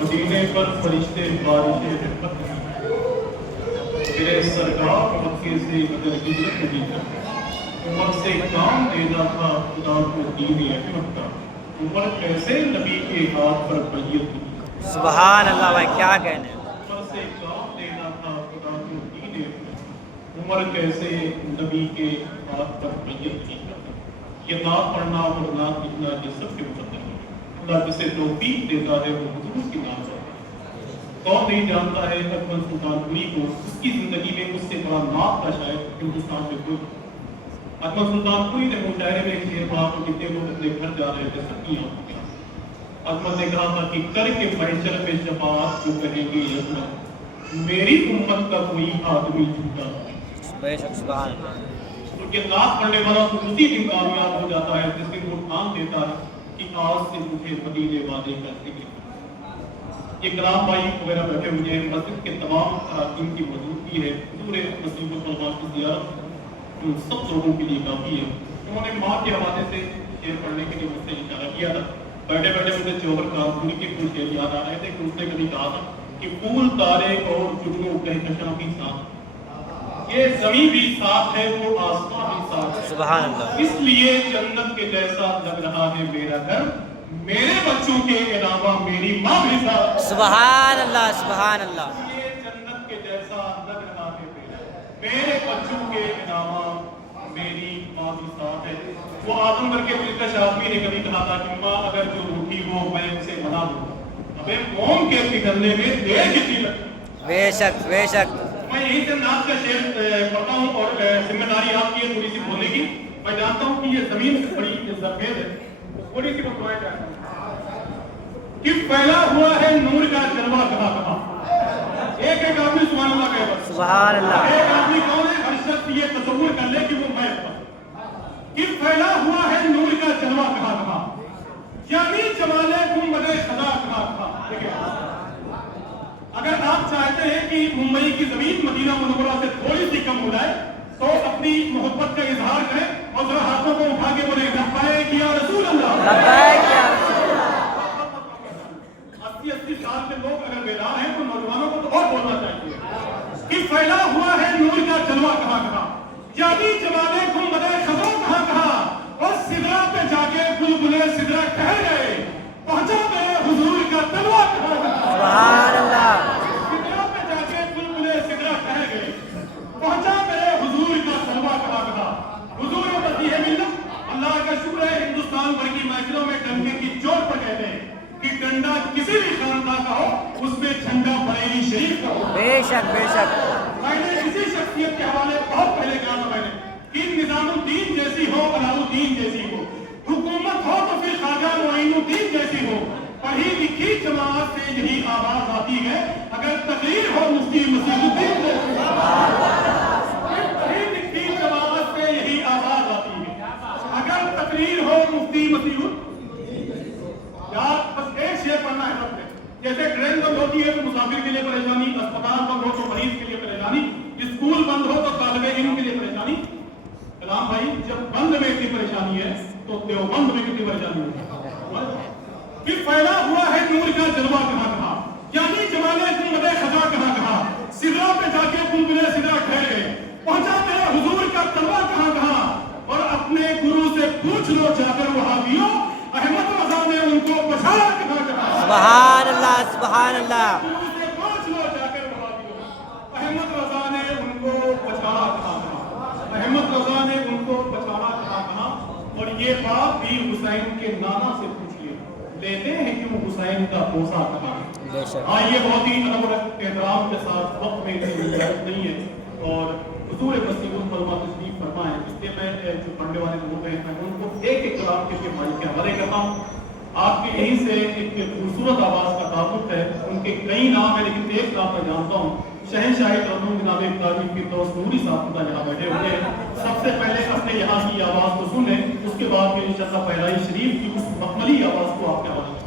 मदीने पर फरिश्ते बारिशे रहमत की, मेरे सरकार मक्के से मगर हिजरत नहीं कर, उमर से काम देना था खुदा को दीन अहमद का, उमर कैसे नबी के हाथ पर बैयत की। सुभान अल्लाह भाई, क्या कहने। उमर से काम देना था खुदा को दीन अहमद, उमर कैसे नबी के हाथ पर बैयत की। ये ना पढ़ना और ना लिखना ये सब के मुकद्दर है। अल्लाह जिसे तौफीक देता है वो हुजूर की नाम है। कौन नहीं जानता है अकबर सुल्तानपुरी को, उसकी जिंदगी में उससे बड़ा नाम था शायद हिंदुस्तान में कोई। अकबर सुल्तानपुरी ने मुशायरे में एक शेर कहा तो कितने लोग अपने घर जा रहे थे, सबकी आंखों में अकबर ने कहा था कि करके महशर में शफाअत जो कहेंगे अकबर, मेरी उम्मत का कोई आदमी झूठा नहीं। तो ये नाम पढ़ने वाला तो उसी दिन कामयाब हो जाता है जिस दिन वो ठान देता है कि आज से मुझे मदीने वादे करते हैं। ये कलाम भाई वगैरह बैठे हुए हैं, मस्जिद के तमाम अराकीन की मौजूदगी है, पूरे मस्जिद की ज़ियारत सब लोगों के लिए काफ़ी है। उन्होंने माँ के हवाले से शेर पढ़ने के लिए मुझसे इशारा किया था। बैठे बैठे मुझे चौबर कानपुरी के कुछ शेर याद आ रहे थे कि उसने कभी कहा था कि फूल तारे और जुगनू कहकशां भी साथ, ये ज़मीं भी साथ है वो आसमां भी साथ है, सुभान अल्लाह। इसलिए जन्नत के जैसा लग रहा है मेरा घर, मेरे बच्चों के अलावा मेरी माँ भी साथ है। सुभान अल्लाह, सुभान अल्लाह। ये जन्नत के जैसा लग रहा है मेरे बच्चों के अलावा मेरी माँ भी साथ है। वो आजमगढ़ के बिल्कुल शाफी ने कभी कहा था कि माँ अगर जो रूठी हो मैं उसे मना दूंगा, अबे मोम के पिघलने में देर कितनी लगती। बेशक बेशक। मैं यही से नाच का शेर पढ़ता हूँ और जिम्मेदारी आपकी है थोड़ी सी बोलने की। मैं जानता हूँ कि ये जमीन से बड़ी जरखेज है, थोड़ी सी बताया जाए कि फैला हुआ है नूर का जलवा कहाँ कहाँ। एक एक आदमी सुभान अल्लाह कहे, सुभान अल्लाह। एक आदमी कौन है, हर शख्स ये तसव्वुर कर ले कि वो मैं कि फैला हुआ है नूर का जलवा कहाँ कहाँ, यानी जमाले गुंबदे खदा कहाँ कहाँ। अगर आप चाहते हैं कि मुंबई की जमीन मदीना मुनव्वरा से थोड़ी सी कम हो जाए तो अपनी मोहब्बत का इजहार करें और जरा हाथों को उठा के बोले लब्बैक या रसूल अल्लाह, लब्बैक या रसूल अल्लाह। 80-80 साल के लोग अगर बेदार हैं तो नौजवानों को तो और बोलना चाहिए कि फैला हुआ है नूर का जलवा कहाँ कहाँ, यानी जमाने गुंबदे खदा कहाँ कहाँ, और सिदरा पे जाके बुलबुले सिदरा ठहर गए, पहुंचा मेरे हुजूर का तलवा कहाँ कहाँ। सुभान अल्लाह। सिदरा पे जाके बुलबुले सिदरा ठहर गए, पहुंचा मेरे हुजूर का तलवा कहाँ कहाँ। हुजूर मसीह मिल्लत, अल्लाह का शुक्र है हिंदुस्तान भर की महफिलों में डंके की चोट पर कहते हैं कि डंडा किसी भी खानदान का हो उसमें झंडा बरेली शरीफ का हो। बेशक बेशक। मैंने इसी शख्सियत के हवाले बहुत पहले कहा था मैंने कि निजामुद्दीन जैसी हो, अलाउद्दीन जैसी हो, हुकूमत हो तो फिर ख्वाजा मुइनुद्दीन जैसी हो, पढ़ी लिखी जमात से यही आवाज आती है, अगर तकरीर हो मुफ्ती मसीहुद्दीन जैसी, पढ़ी लिखी जमात से यही आवाज आती है, अगर तकरीर हो मुफ्ती मसीहुद्दीन। यार बस एक शेर पढ़ना है सबसे, जैसे ट्रेन बंद होती है तो मुसाफिर के लिए परेशानी, अस्पताल बंद हो तो मरीज के लिए परेशानी, स्कूल बंद हो तो तालिबे इल्म के लिए परेशानी। कलाम भाई जब बंद में इतनी परेशानी है तो देवबंद में कितनी परेशानी है। कि फैला हुआ है नूर का जलवा कहाँ कहाँ, यानी जमाने गुंबदे खदा कहाँ कहाँ, सिदरा पे जाके बुलबुले सिदरा ठहर गए, पहुंचा मेरे हुजूर का तलवा कहाँ कहाँ। और अपने गुरु से पूछ लो जाकर वहाबियों, अहमद रजा ने उनको बचाया कहाँ कहाँ। सुभान अल्लाह, सुभान अल्लाह। गुरु से पूछ लो जाकर वहाबियों, अहमद रजा ने उनको बचाया कहाँ कहाँ, अहमद रजा ने उनको बचाया कहाँ कहाँ। और ये बात भी हुसैन के नाना से पूछिए, लेते हैं क्यों हुसैन का पोसा कहाँ। हाँ ये बहुत ही एहतराम के साथ वक्त में गुंजाइश नहीं है और हुजूर मसीह फरमा तशरीफ फरमा है, इसलिए मैं जो पढ़ने वाले लोग हैं मैं उनको एक एक कलाम के मालिक के हवाले करता हूँ। आपके यहीं से एक खूबसूरत आवाज का ताल्लुक है, उनके कई नाम है लेकिन एक नाम मैं जानता हूँ, शहनशाही तरन्नुम जनाब तारीफ फिरदौस नूरी साहब यहाँ बैठे हुए हैं। सबसे पहले अपने यहाँ की आवाज को सुन लें, उसके बाद फिर इंशाअल्लाह पहला शरीफ की उस मखमली आवाज को आपके हवाले